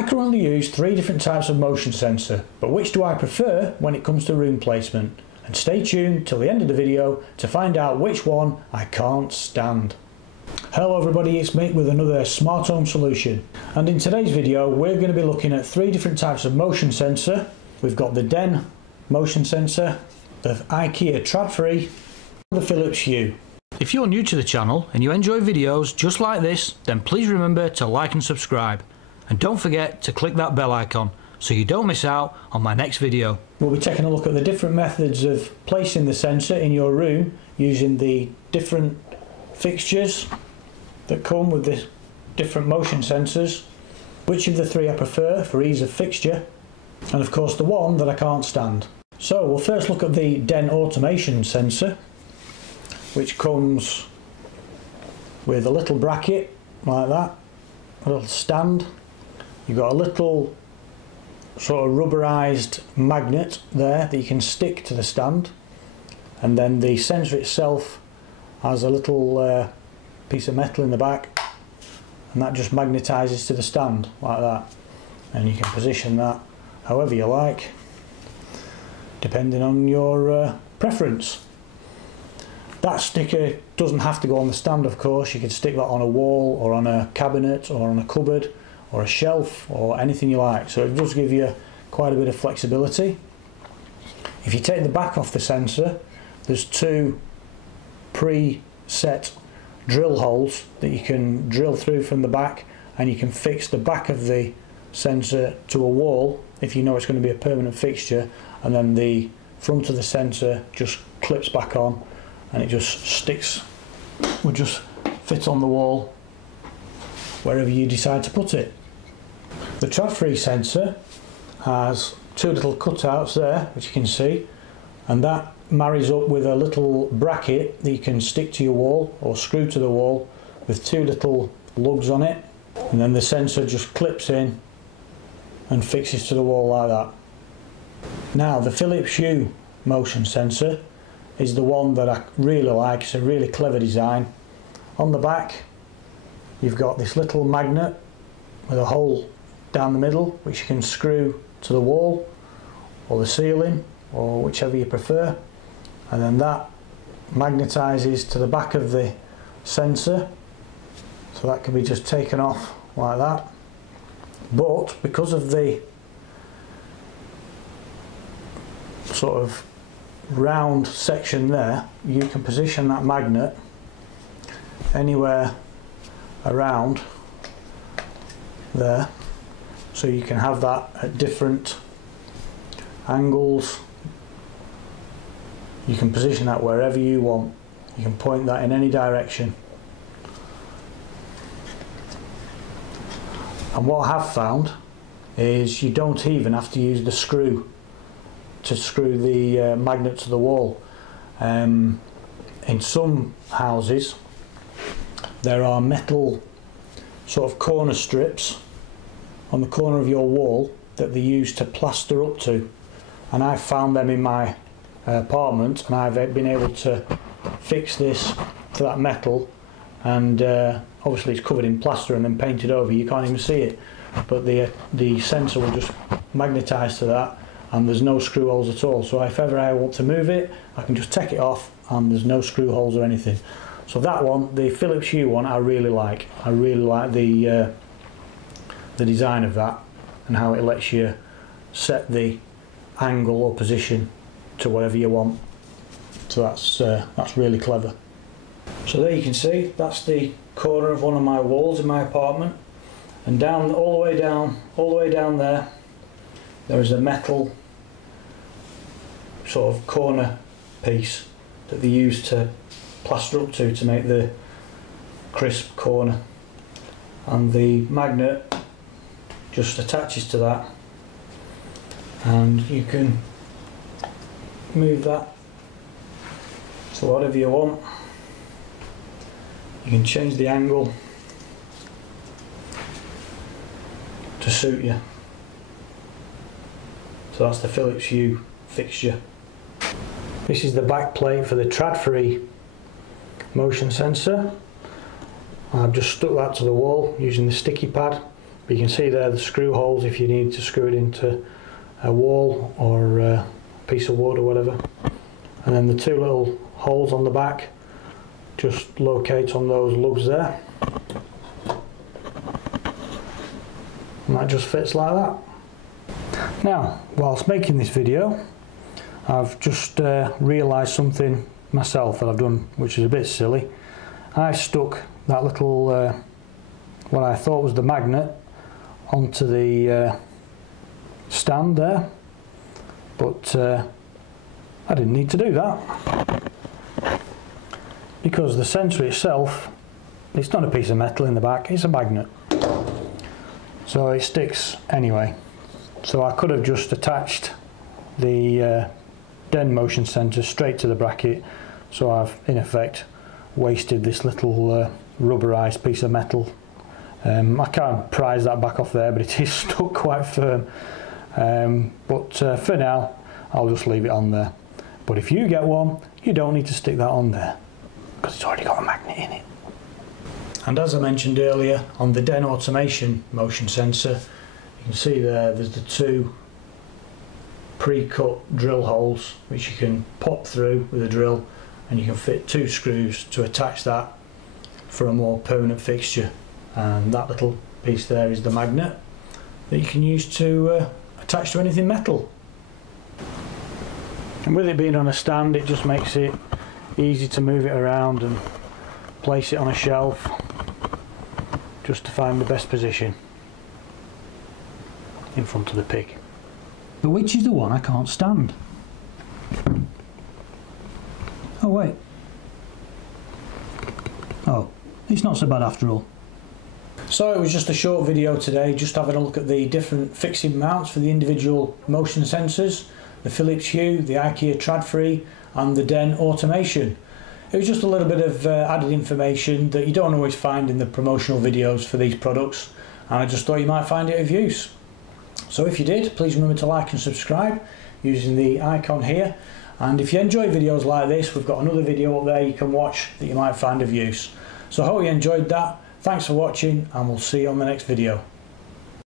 I currently use 3 different types of motion sensor, but which do I prefer when it comes to room placement? And stay tuned till the end of the video to find out which one I can't stand. Hello everybody, it's Mick with another smart home solution, and in today's video we're going to be looking at 3 different types of motion sensor. We've got the Den motion sensor, the Ikea Tradfri, and the Philips Hue. If you're new to the channel and you enjoy videos just like this, then please remember to like and subscribe, and don't forget to click that bell icon so you don't miss out on my next video. We'll be taking a look at the different methods of placing the sensor in your room using the different fixtures that come with the different motion sensors, which of the 3 I prefer for ease of fixture, and of course the one that I can't stand. So we'll first look at the Den automation sensor, which comes with a little bracket like that, a little stand. You've got a little sort of rubberized magnet there that you can stick to the stand, and then the sensor itself has a little piece of metal in the back, and that just magnetizes to the stand like that, and you can position that however you like depending on your preference. That sticker doesn't have to go on the stand, of course. You can stick that on a wall or on a cabinet or on a cupboard or a shelf or anything you like, so it does give you quite a bit of flexibility. If you take the back off the sensor, there's 2 pre-set drill holes that you can drill through from the back, and you can fix the back of the sensor to a wall if you know it's going to be a permanent fixture, and then the front of the sensor just clips back on and it just sticks, would just fit on the wall wherever you decide to put it. The Tradfri sensor has 2 little cutouts there, which you can see, and that marries up with a little bracket that you can stick to your wall or screw to the wall with 2 little lugs on it, and then the sensor just clips in and fixes to the wall like that. Now the Philips Hue motion sensor is the one that I really like. It's a really clever design. On the back you've got this little magnet with a hole down the middle which you can screw to the wall or the ceiling or whichever you prefer, and then that magnetizes to the back of the sensor, so that can be just taken off like that. But because of the sort of round section there, you can position that magnet anywhere around there, so you can have that at different angles. You can position that wherever you want. You can point that in any direction. And what I have found is you don't even have to use the screw to screw the magnet to the wall. In some houses there are metal sort of corner strips on the corner of your wall that they use to plaster up to, and I've found them in my apartment, and I've been able to fix this to that metal, and obviously it's covered in plaster and then painted over, you can't even see it, but the sensor will just magnetize to that, and there's no screw holes at all. So if ever I want to move it, I can just take it off and there's no screw holes or anything. So that one, the Philips Hue one, I really like. I really like the design of that and how it lets you set the angle or position to whatever you want. So that's really clever. So there you can see, that's the corner of one of my walls in my apartment, and down all the way down there is a metal sort of corner piece that they use to plaster up to make the crisp corner, and the magnet just attaches to that, and you can move that to whatever you want. You can change the angle to suit you. So that's the Philips Hue fixture. This is the back plate for the Tradfri motion sensor. I've just stuck that to the wall using the sticky pad But you can see there the screw holes if you need to screw it into a wall or a piece of wood or whatever. And then the two little holes on the back just locate on those lugs there. And that just fits like that. Now, whilst making this video, I've just realised something myself that I've done which is a bit silly. I stuck that little, what I thought was the magnet, onto the stand there, but I didn't need to do that, because the sensor itself, it's not a piece of metal in the back, it's a magnet, so it sticks anyway. So I could have just attached the Den motion sensor straight to the bracket, so I've in effect wasted this little rubberized piece of metal. I can't prise that back off there, but it is stuck quite firm. But for now, I'll just leave it on there. But if you get one, you don't need to stick that on there, because it's already got a magnet in it. And as I mentioned earlier, on the Den automation motion sensor, you can see there's the two pre-cut drill holes which you can pop through with a drill, and you can fit two screws to attach that for a more permanent fixture. And that little piece there is the magnet that you can use to attach to anything metal. And with it being on a stand, it just makes it easy to move it around and place it on a shelf just to find the best position in front of the pig. But which is the one I can't stand? Oh wait. Oh, it's not so bad after all. So it was just a short video today, just having a look at the different fixing mounts for the individual motion sensors, the Philips Hue, the Ikea Tradfri and the Den automation. It was just a little bit of added information that you don't always find in the promotional videos for these products, and I just thought you might find it of use. So if you did, please remember to like and subscribe using the icon here, and if you enjoy videos like this, we've got another video up there you can watch that you might find of use. So I hope you enjoyed that. Thanks for watching, and we'll see you on the next video.